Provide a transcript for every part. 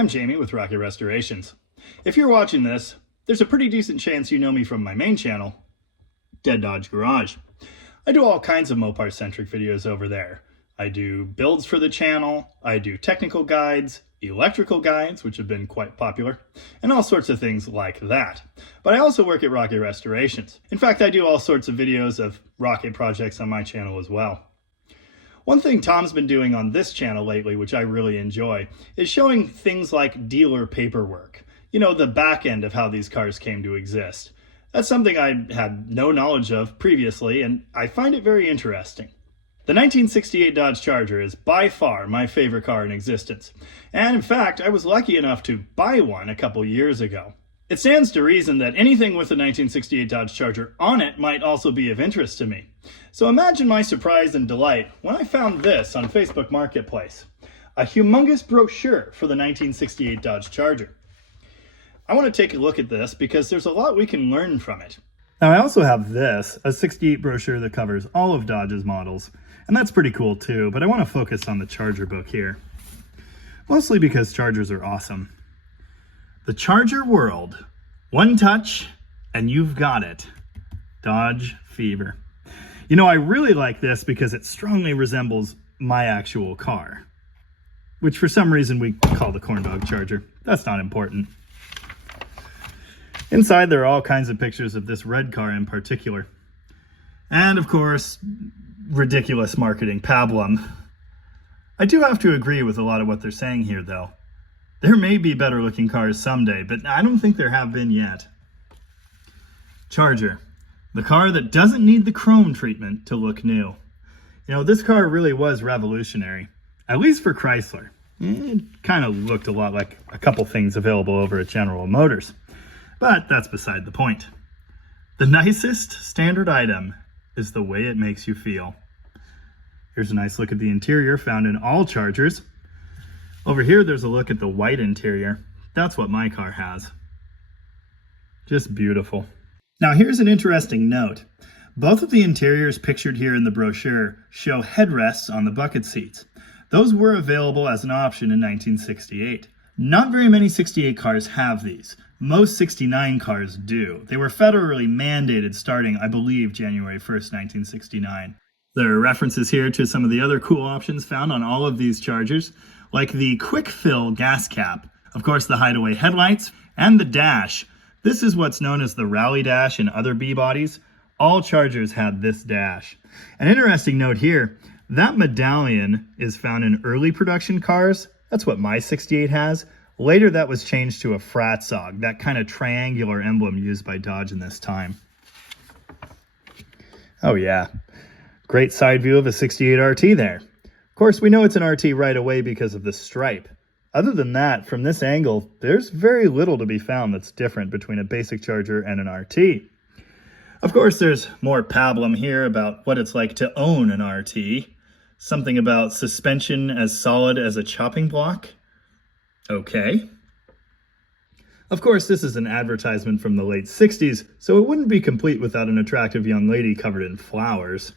I'm Jamie with Rocket Restorations. If you're watching this, there's a pretty decent chance you know me from my main channel, Dead Dodge Garage. I do all kinds of Mopar-centric videos over there. I do builds for the channel, I do technical guides, electrical guides, which have been quite popular, and all sorts of things like that. But I also work at Rocket Restorations. In fact, I do all sorts of videos of rocket projects on my channel as well. One thing Tom's been doing on this channel lately, which I really enjoy, is showing things like dealer paperwork. You know, the back end of how these cars came to exist. That's something I had no knowledge of previously, and I find it very interesting. The 1968 Dodge Charger is by far my favorite car in existence. And in fact, I was lucky enough to buy one a couple years ago. It stands to reason that anything with the 1968 Dodge Charger on it might also be of interest to me. So imagine my surprise and delight when I found this on Facebook Marketplace. A humongous brochure for the 1968 Dodge Charger. I want to take a look at this because there's a lot we can learn from it. Now I also have this, a 68 brochure that covers all of Dodge's models. And that's pretty cool too, but I want to focus on the Charger book here. Mostly because Chargers are awesome. The Charger World. One touch, and you've got it. Dodge Fever. You know, I really like this because it strongly resembles my actual car, which for some reason we call the Corn Dog Charger. That's not important. Inside there are all kinds of pictures of this red car in particular. And of course, ridiculous marketing pablum. I do have to agree with a lot of what they're saying here though. There may be better looking cars someday, but I don't think there have been yet. Charger, the car that doesn't need the chrome treatment to look new. You know, this car really was revolutionary, at least for Chrysler. It kind of looked a lot like a couple things available over at General Motors, but that's beside the point. The nicest standard item is the way it makes you feel. Here's a nice look at the interior found in all Chargers. Over here, there's a look at the white interior. That's what my car has. Just beautiful. Now here's an interesting note. Both of the interiors pictured here in the brochure show headrests on the bucket seats. Those were available as an option in 1968. Not very many 68 cars have these. Most 69 cars do. They were federally mandated starting, I believe, January 1st, 1969. There are references here to some of the other cool options found on all of these Chargers, like the quick fill gas cap, of course the hideaway headlights, and the dash. This is what's known as the rally dash in other B-bodies. All Chargers had this dash. An interesting note here, that medallion is found in early production cars. That's what my 68 has. Later that was changed to a fratzog, that kind of triangular emblem used by Dodge in this time. Oh yeah, great side view of a 68 RT there. Of course, we know it's an RT right away because of the stripe. Other than that, from this angle, there's very little to be found that's different between a basic Charger and an RT. Of course, there's more pablum here about what it's like to own an RT. Something about suspension as solid as a chopping block. Okay. Of course, this is an advertisement from the late 60s, so it wouldn't be complete without an attractive young lady covered in flowers.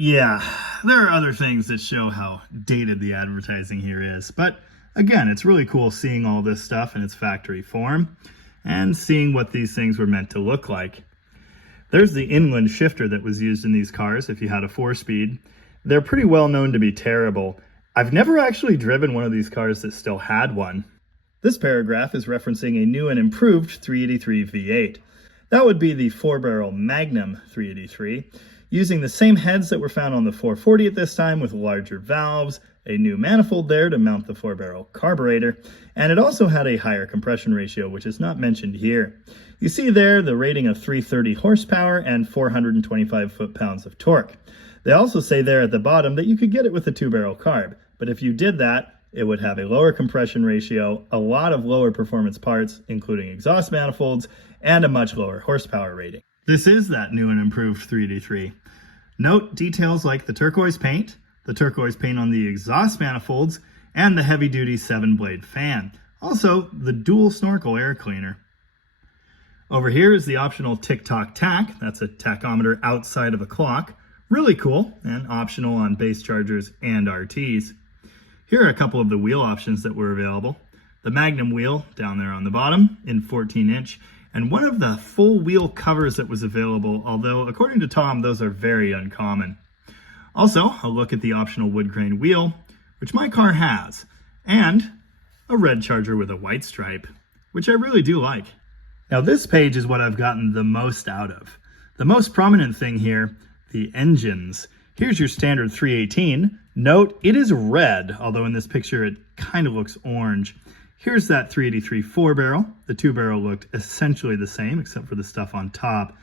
Yeah, there are other things that show how dated the advertising here is, but again, it's really cool seeing all this stuff in its factory form and seeing what these things were meant to look like. There's the inland shifter that was used in these cars if you had a 4-speed. They're pretty well known to be terrible. I've never actually driven one of these cars that still had one. This paragraph is referencing a new and improved 383 V8. That would be the 4-barrel Magnum 383. Using the same heads that were found on the 440 at this time with larger valves, a new manifold there to mount the 4-barrel carburetor, and it also had a higher compression ratio, which is not mentioned here. You see there the rating of 330 horsepower and 425 foot-pounds of torque. They also say there at the bottom that you could get it with a 2-barrel carb, but if you did that, it would have a lower compression ratio, a lot of lower performance parts, including exhaust manifolds, and a much lower horsepower rating. This is that new and improved 383. Note details like the turquoise paint on the exhaust manifolds, and the heavy-duty 7-blade fan. Also, the dual snorkel air cleaner. Over here is the optional tick-tock tack. That's a tachometer outside of a clock. Really cool and optional on base chargers and RTs. Here are a couple of the wheel options that were available. The Magnum wheel down there on the bottom in 14-inch, and one of the full wheel covers that was available, although according to Tom, those are very uncommon. Also, a look at the optional wood grain wheel, which my car has, and a red charger with a white stripe, which I really do like. Now this page is what I've gotten the most out of. The most prominent thing here, the engines. Here's your standard 318. Note, it is red, although in this picture it kind of looks orange. Here's that 383 4-barrel. The 2-barrel looked essentially the same, except for the stuff on top.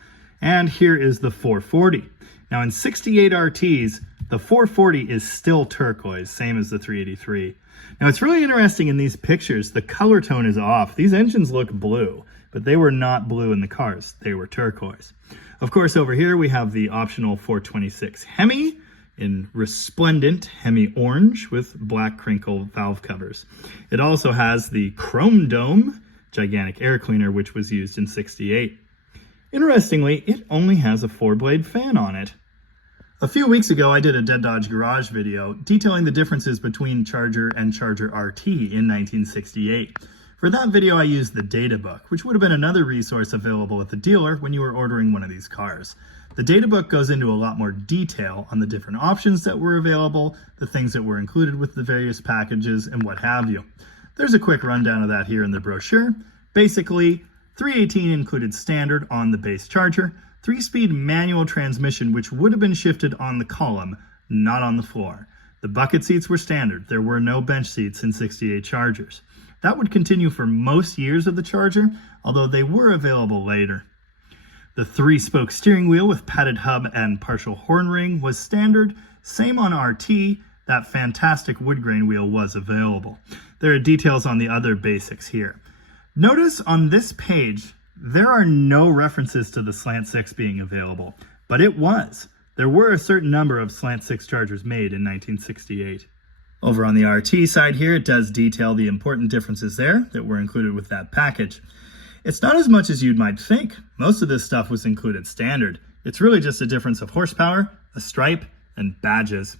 And here is the 440. Now in 68 RTs, the 440 is still turquoise, same as the 383. Now it's really interesting in these pictures, the color tone is off. These engines look blue, but they were not blue in the cars. They were turquoise. Of course, over here we have the optional 426 Hemi in resplendent Hemi orange with black crinkle valve covers. It also has the chrome dome gigantic air cleaner, which was used in 68. Interestingly, it only has a 4-blade fan on it. A few weeks ago, I did a Dead Dodge Garage video detailing the differences between Charger and Charger RT in 1968. For that video, I used the data book, which would have been another resource available at the dealer when you were ordering one of these cars. The data book goes into a lot more detail on the different options that were available, the things that were included with the various packages, and what have you. There's a quick rundown of that here in the brochure. Basically, 318 included standard on the base Charger, 3-speed manual transmission, which would have been shifted on the column, not on the floor. The bucket seats were standard. There were no bench seats in 68 Chargers. That would continue for most years of the Charger, although they were available later. The 3-spoke steering wheel with padded hub and partial horn ring was standard. Same on RT. That fantastic wood grain wheel was available. There are details on the other basics here. Notice on this page, there are no references to the Slant 6 being available, but it was. There were a certain number of Slant 6 Chargers made in 1968. Over on the RT side here, it does detail the important differences there that were included with that package. It's not as much as you might think. Most of this stuff was included standard. It's really just a difference of horsepower, a stripe, and badges.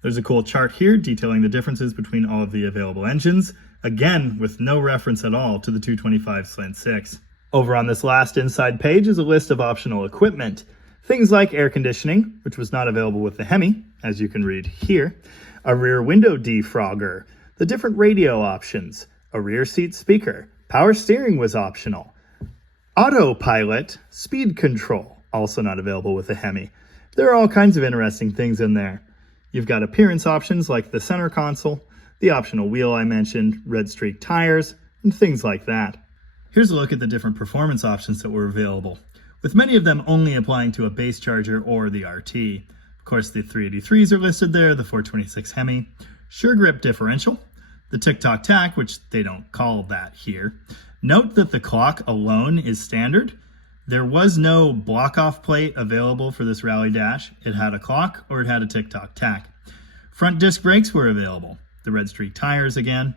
There's a cool chart here detailing the differences between all of the available engines, again with no reference at all to the 225 Slant 6. Over on this last inside page is a list of optional equipment. Things like air conditioning, which was not available with the Hemi, as you can read here, a rear window defrogger, the different radio options, a rear seat speaker, power steering was optional, autopilot, speed control, also not available with the Hemi. There are all kinds of interesting things in there. You've got appearance options like the center console, the optional wheel I mentioned, red streak tires, and things like that. Here's a look at the different performance options that were available, with many of them only applying to a base Charger or the RT. Of course, the 383s are listed there, the 426 Hemi, Sure Grip differential, the Tick-Tock Tack, which they don't call that here. Note that the clock alone is standard. There was no block-off plate available for this Rally Dash. It had a clock or it had a Tick-Tock Tack. Front disc brakes were available. The red streak tires again.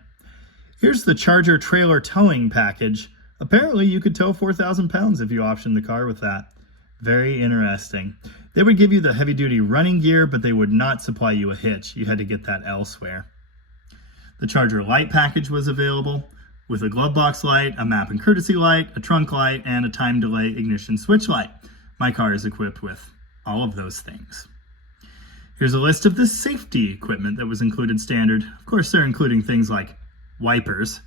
Here's the Charger trailer towing package. Apparently you could tow 4,000 pounds if you optioned the car with that. Very interesting. They would give you the heavy-duty running gear, but they would not supply you a hitch. You had to get that elsewhere. The Charger light package was available with a glove box light, a map and courtesy light, a trunk light, and a time delay ignition switch light. My car is equipped with all of those things. Here's a list of the safety equipment that was included standard. Of course, they're including things like wipers.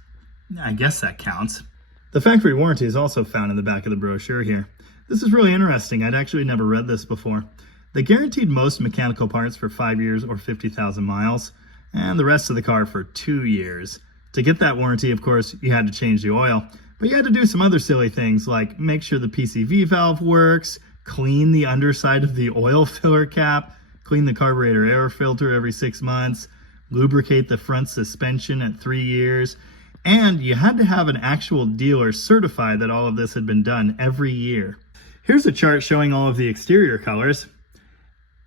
I guess that counts. The factory warranty is also found in the back of the brochure here. This is really interesting. I'd actually never read this before. They guaranteed most mechanical parts for 5 years or 50,000 miles, and the rest of the car for 2 years. To get that warranty, of course, you had to change the oil, but you had to do some other silly things like make sure the PCV valve works, clean the underside of the oil filler cap, clean the carburetor air filter every 6 months, lubricate the front suspension at 3 years, and you had to have an actual dealer certify that all of this had been done every year. Here's a chart showing all of the exterior colors.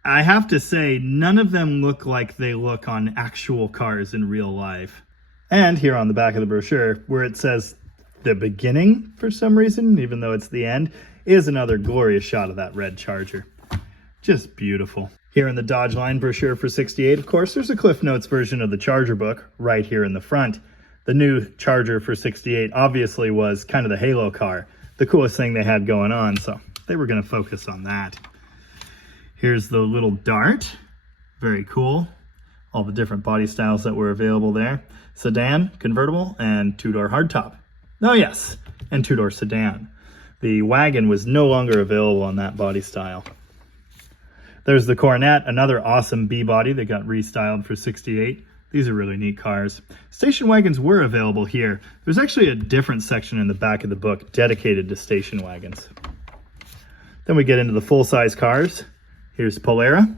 I have to say, none of them look like they look on actual cars in real life. And here on the back of the brochure, where it says the beginning for some reason, even though it's the end, is another glorious shot of that red Charger. Just beautiful. Here in the Dodge line brochure for 68, of course, there's a Cliff Notes version of the Charger book right here in the front. The new Charger for 68 obviously was kind of the halo car, the coolest thing they had going on, so they were going to focus on that. Here's the little Dart, very cool. All the different body styles that were available there. Sedan, convertible, and two-door hardtop. Oh yes, and two-door sedan. The wagon was no longer available on that body style. There's the Coronet, another awesome B-body that got restyled for 68. These are really neat cars. Station wagons were available here. There's actually a different section in the back of the book dedicated to station wagons. Then we get into the full-size cars. Here's Polara.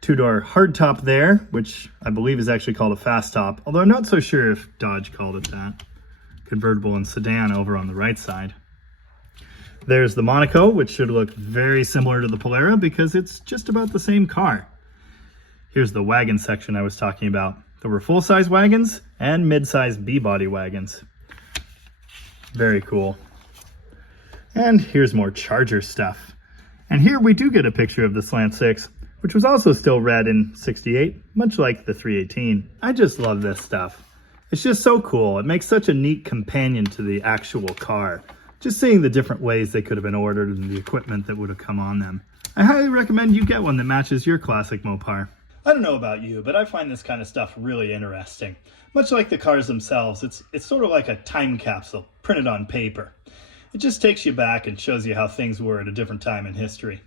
Two-door hardtop there, which I believe is actually called a fast top, although I'm not so sure if Dodge called it that. Convertible and sedan over on the right side. There's the Monaco, which should look very similar to the Polara because it's just about the same car. Here's the wagon section I was talking about. There were full-size wagons and mid-size B-body wagons. Very cool. And here's more Charger stuff. And here we do get a picture of the Slant 6, which was also still red in 68, much like the 318. I just love this stuff. It's just so cool. It makes such a neat companion to the actual car. Just seeing the different ways they could have been ordered and the equipment that would have come on them. I highly recommend you get one that matches your classic Mopar. I don't know about you, but I find this kind of stuff really interesting. Much like the cars themselves, it's sort of like a time capsule printed on paper. It just takes you back and shows you how things were at a different time in history.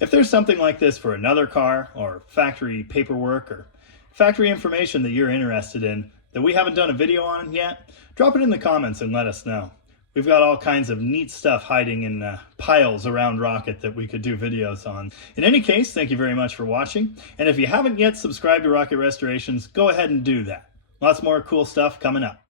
If there's something like this for another car, or factory paperwork, or factory information that you're interested in that we haven't done a video on yet, drop it in the comments and let us know. We've got all kinds of neat stuff hiding in piles around Rocket that we could do videos on. In any case, thank you very much for watching. And if you haven't yet subscribed to Rocket Restorations, go ahead and do that. Lots more cool stuff coming up.